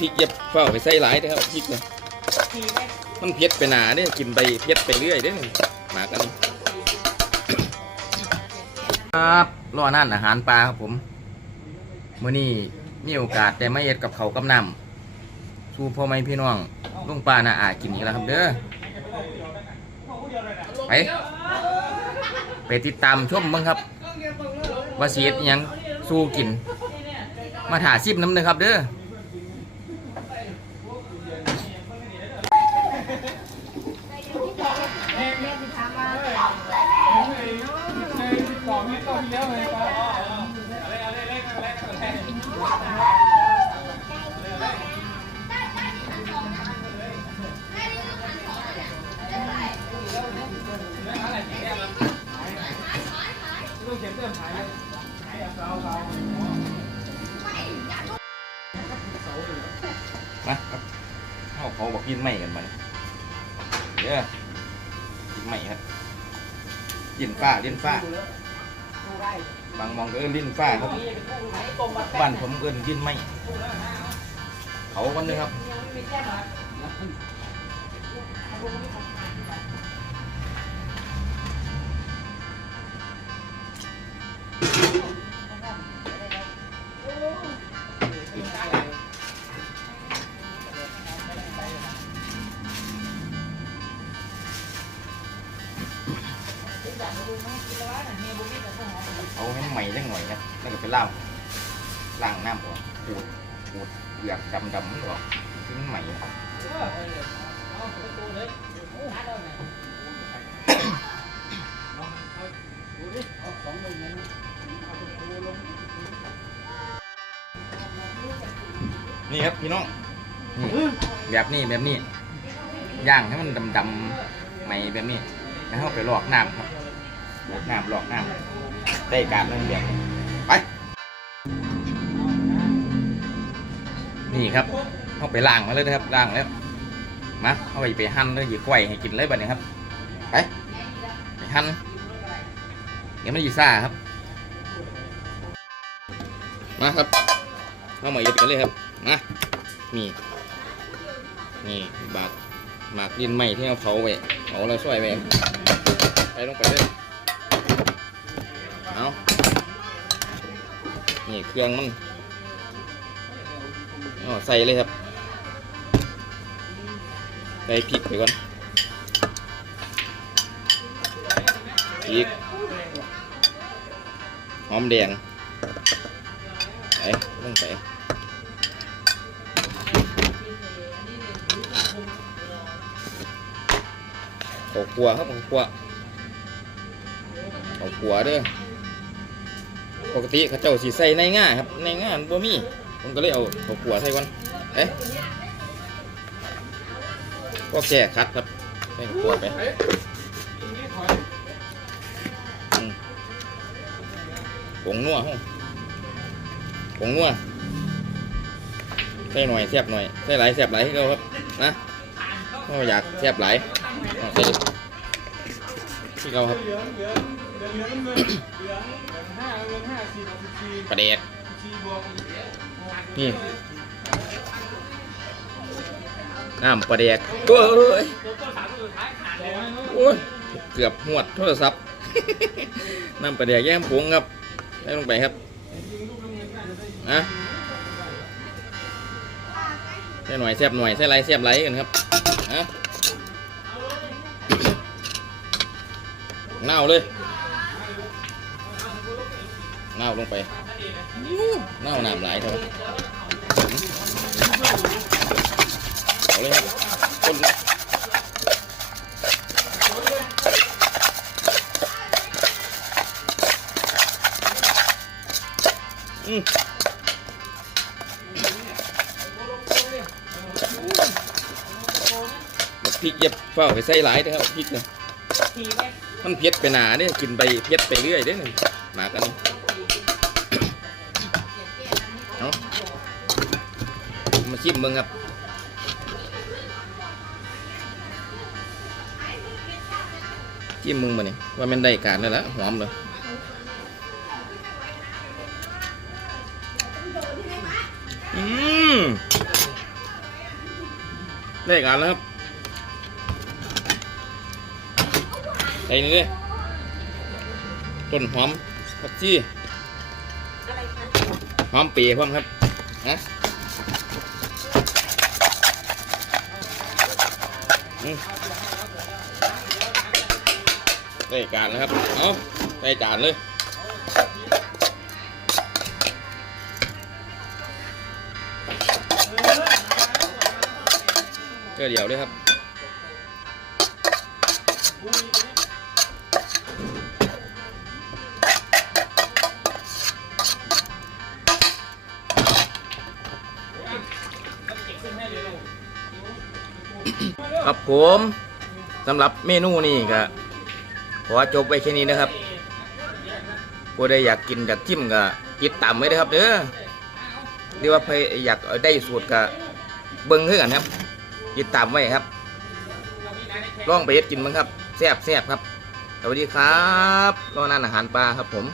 พริกเย็บเฝ้าไปใส่หลายเด้อครับพริกเนี่ยมันเผ็ดไปหนาเนี่ยกินไปเผ็ดไปเรื่อยเด้อหมากอันนี้ครับรอนั่นอาหารปลาครับผมเมื้อนี้มีโอกาสได้มาเฮ็ดกับเขากับน้ำสู่พ่อแม่พี่น้องลุงป้าน้าอากินอีกแล้วครับเด้อไปไปติดตามชมบิ่งครับว่าสิเฮ็ดอิหยังสู้กิน มาถ่าซิบน้ำหนึ่งครับเด้อ มาครับเขาเขาบอกกินไม่กันมาเนี่ยเด้อกินไม่ครับยิ้นฟ้าลิ้นฟ้าบางมองก็เอิ้นลิ้นฟ้าครับบ้านผมเอิ้นลิ้นไม่เขากันเลยครับ เอาให้ใหม่จังหน่อยครับแล้วก็ไปล่างล่างน้ำก่อนขูดขูดเหลือกดำดำๆมันออกซึ่งมันใหม่นี่ครับพี่น้องนี่แบบนี้แบบนี้ย่างให้มันดำดำๆใหม่แบบนี้แล้วเอาไปลอกน้ำครับ น้ำลอกน้ำได้การเรื่องแบบนี้ไป นี่ครับเอาไปล้างมาเลยนะครับล้างแล้วมาเอาไปไปหั่นเลยหยิบไว้ให้กินเลยบัดนี้ครับไปไปหั่นเดี๋ยวมันยีซ่าครับมาครับเอามาเย็ดกันเลยครับมานี่นี่บากหมากดินใหม่ที่เราเผาไว้เผาเราช่วยไว้ไปลงไปเลย เอานี่เครื่องมันอ๋อใส่เลยครับ ใส่พริกไปก่อนพริกหอมแดงไปลงไปข้าวคั่วครับข้าวคั่วข้าวคั่วเด้อ ปกติเขาเจ้าสีใส่ในง่าครับ ในง่านบ่มีผมก็เลยเอาข้าวขัวใส่ก่อนเอ๊ะก็แก่คัดครับใส่ข้าวขัวไปผงนัวห้องผงนัวใส่หน่อยแซ่บหน่อยใส่หลายแซ่บหลายให้เขาครับนะถ้าอยากแซ่บหลายใส่ ที่เขาครับประเด็ดนี่น้ำปลาแดกโอ้ยโอ้ยเกือบหวดโทรศัพท์น้ำปลาแดกแย่มผงครับใส่งลงไปครับนะใส่หน่อยแซ่บหน่อยใส่ไรแซ่บไรกันครับนะ เน่าเลย เน่าลงไป เน่าน้ำไหลเท่าไหร่เอาเลยครับคนอืมพริกเย็บเฝ้าไปใส่หลายเด้อครับพริกเนี่ย มันเผ็ดไปหนาเนี่ยกินไปเผ็ดไปเรื่อยเด้อหมากันนี้เอาะมาชิมมึงครับจิ้มมึงมาเนี่ยว่ามันได้การแล้วละหอมเลยอืมได้การแล้วครับ ใส่นี่เลยต้นหอมผักชีหอมเปียพร้อมครับนะอืมได้การแล้วครับเอาใส่จานเลยเดี๋ยวเลยครับ ครับผมสำหรับเมนูนี่ก็ขอจบไว้แค่นี้นะครับผู้ใดอยากกินอยากจิ้มก็ติดตามไว้นะครับเด้อหรือว่าใครอยากได้สูตรก็เบิ้งคือกันครับติดตามไว้ครับลองไปเฮ็ดกินมั้งครับแซ่บแซ่บครับสวัสดีครับรอนานอาหารปลาครับผม